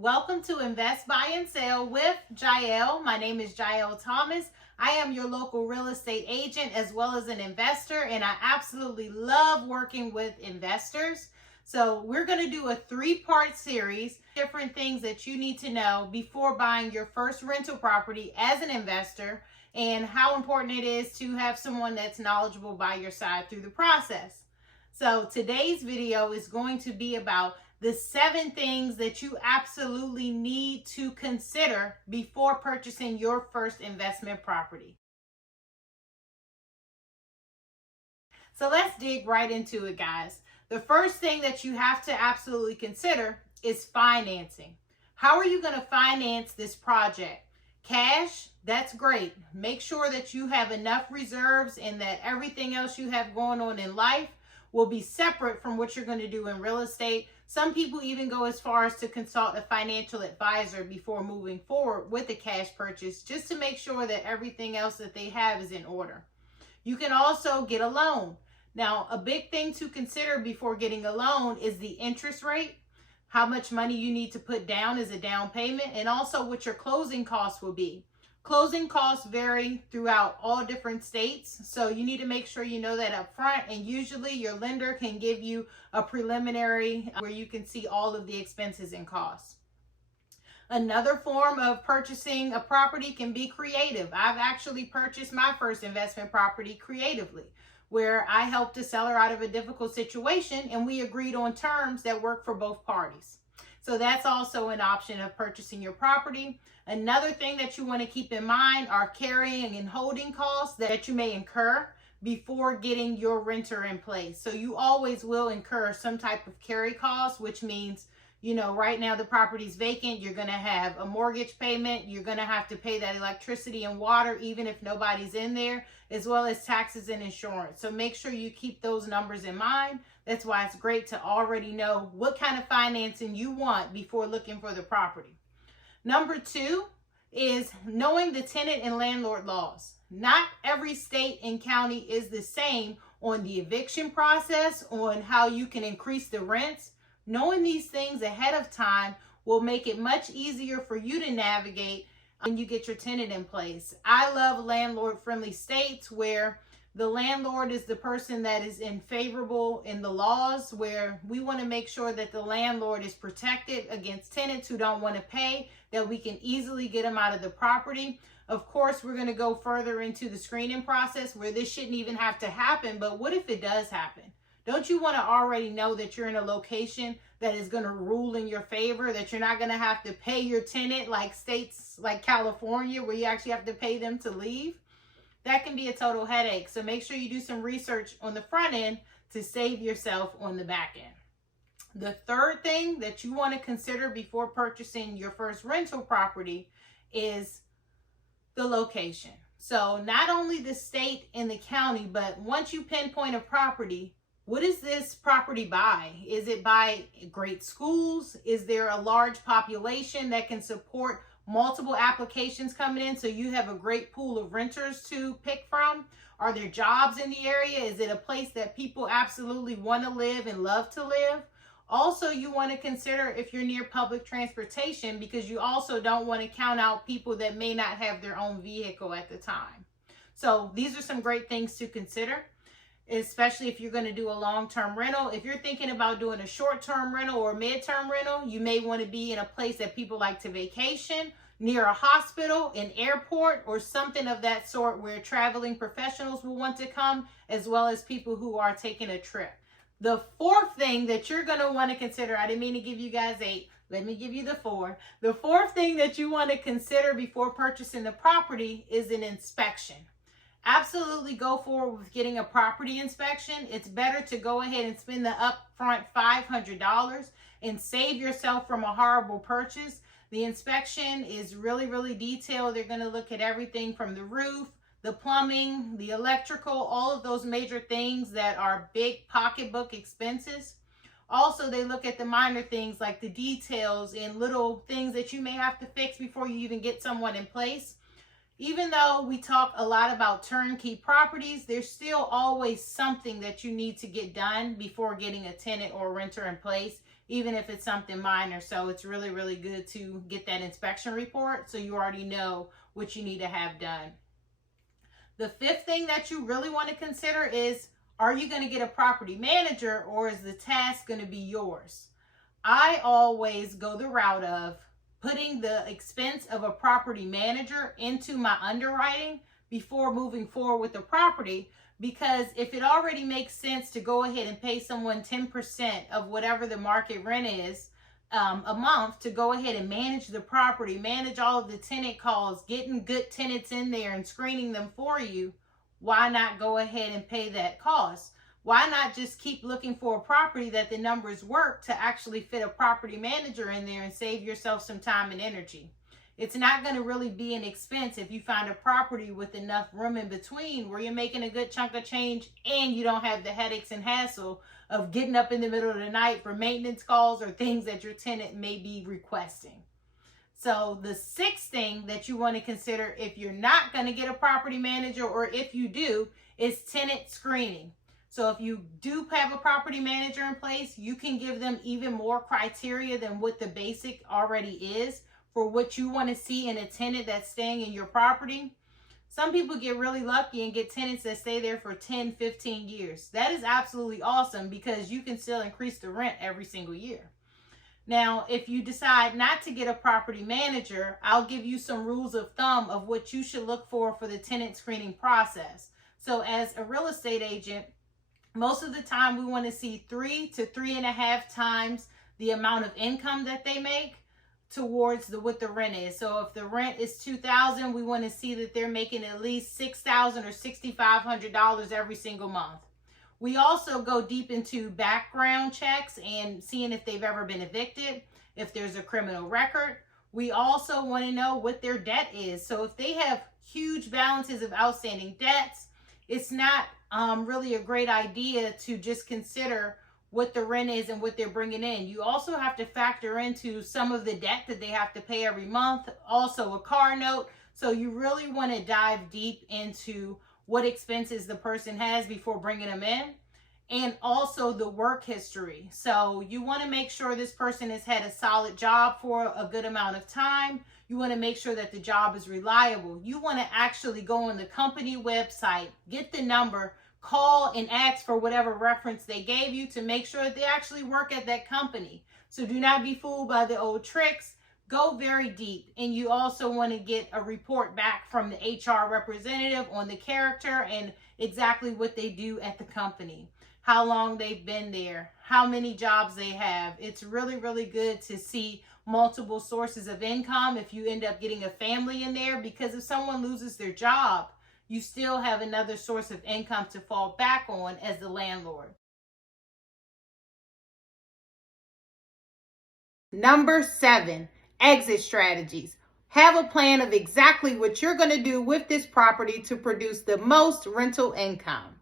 Welcome to Invest, Buy, and Sell with Jael. My name is Jael Thomas. I am your local real estate agent as well as an investor, and I absolutely love working with investors. So we're going to do a three-part series, different things that you need to know before buying your first rental property as an investor, and how important it is to have someone that's knowledgeable by your side through the process. So today's video is going to be about the 7 things that you absolutely need to consider before purchasing your first investment property. So let's dig right into it, guys. The first thing that you have to absolutely consider is financing. How are you going to finance this project? Cash, that's great. Make sure that you have enough reserves and that everything else you have going on in life will be separate from what you're going to do in real estate. Some people even go as far as to consult a financial advisor before moving forward with a cash purchase, just to make sure that everything else that they have is in order. You can also get a loan. Now, a big thing to consider before getting a loan is the interest rate, how much money you need to put down as a down payment, and also what your closing costs will be. Closing costs vary throughout all different states, so you need to make sure you know that up front, and usually your lender can give you a preliminary where you can see all of the expenses and costs. Another form of purchasing a property can be creative. I've actually purchased my first investment property creatively, where I helped a seller out of a difficult situation and we agreed on terms that work for both parties. So that's also an option of purchasing your property. Another thing that you want to keep in mind are carrying and holding costs that you may incur before getting your renter in place. So you always will incur some type of carry cost, which means, right now the property's vacant, you're going to have a mortgage payment, you're going to have to pay that electricity and water even if nobody's in there, as well as taxes and insurance. So make sure you keep those numbers in mind. That's why it's great to already know what kind of financing you want before looking for the property. Number 2 is knowing the tenant and landlord laws. Not every state and county is the same on the eviction process, on how you can increase the rents. Knowing these things ahead of time will make it much easier for you to navigate when you get your tenant in place. I love landlord-friendly states where the landlord is the person that is favorable in the laws, where we want to make sure that the landlord is protected against tenants who don't want to pay, that we can easily get them out of the property. Of course, we're going to go further into the screening process where this shouldn't even have to happen, but what if it does happen? Don't you want to already know that you're in a location that is going to rule in your favor, that you're not going to have to pay your tenant like states like California where you actually have to pay them to leave? That can be a total headache. So make sure you do some research on the front end to save yourself on the back end. The third thing that you want to consider before purchasing your first rental property is the location. So not only the state and the county, but once you pinpoint a property, what is this property by? Is it by great schools? Is there a large population that can support multiple applications coming in so you have a great pool of renters to pick from? Are there jobs in the area? Is it a place that people absolutely want to live and love to live? Also, you want to consider if you're near public transportation, because you also don't want to count out people that may not have their own vehicle at the time. So these are some great things to consider, especially if you're going to do a long-term rental. If you're thinking about doing a short-term rental or mid-term rental, you may want to be in a place that people like to vacation, near a hospital, an airport, or something of that sort where traveling professionals will want to come, as well as people who are taking a trip. The fourth thing that you're going to want to consider, I didn't mean to give you guys 8, let me give you the 4. The fourth thing that you want to consider before purchasing the property is an inspection. Absolutely go forward with getting a property inspection. It's better to go ahead and spend the upfront $500 and save yourself from a horrible purchase. The inspection is really, really detailed. They're going to look at everything from the roof, the plumbing, the electrical, all of those major things that are big pocketbook expenses. Also, they look at the minor things like the details and little things that you may have to fix before you even get someone in place. Even though we talk a lot about turnkey properties, there's still always something that you need to get done before getting a tenant or renter in place. even if it's something minor. So it's really, really good to get that inspection report so you already know what you need to have done. The fifth thing that you really want to consider is, are you going to get a property manager, or is the task going to be yours? I always go the route of putting the expense of a property manager into my underwriting before moving forward with the property, because if it already makes sense to go ahead and pay someone 10% of whatever the market rent is a month to go ahead and manage the property, manage all of the tenant calls, getting good tenants in there and screening them for you, why not go ahead and pay that cost? Why not just keep looking for a property that the numbers work to actually fit a property manager in there and save yourself some time and energy? It's not going to really be an expense if you find a property with enough room in between where you're making a good chunk of change and you don't have the headaches and hassle of getting up in the middle of the night for maintenance calls or things that your tenant may be requesting. So the sixth thing that you want to consider if you're not going to get a property manager, or if you do, is tenant screening. So if you do have a property manager in place, you can give them even more criteria than what the basic already is for what you want to see in a tenant that's staying in your property. Some people get really lucky and get tenants that stay there for 10, 15 years. That is absolutely awesome because you can still increase the rent every single year. Now, if you decide not to get a property manager, I'll give you some rules of thumb of what you should look for the tenant screening process. So as a real estate agent, most of the time we want to see 3 to 3.5 times the amount of income that they make towards what the rent is. So if the rent is $2,000, we want to see that they're making at least $6,000 or $6,500 every single month. We also go deep into background checks and seeing if they've ever been evicted, if there's a criminal record. We also want to know what their debt is. So if they have huge balances of outstanding debts, it's not really a great idea to just consider what the rent is and what they're bringing in. You also have to factor into some of the debt that they have to pay every month, also a car note. So you really want to dive deep into what expenses the person has before bringing them in, and also the work history. So you want to make sure this person has had a solid job for a good amount of time. You want to make sure that the job is reliable. You want to actually go on the company website, get the number, call and ask for whatever reference they gave you to make sure that they actually work at that company. So do not be fooled by the old tricks. Go very deep. And you also want to get a report back from the HR representative on the character and exactly what they do at the company, how long they've been there, how many jobs they have. It's really, really good to see multiple sources of income if you end up getting a family in there, because if someone loses their job, you still have another source of income to fall back on as the landlord. Number 7, exit strategies. Have a plan of exactly what you're going to do with this property to produce the most rental income.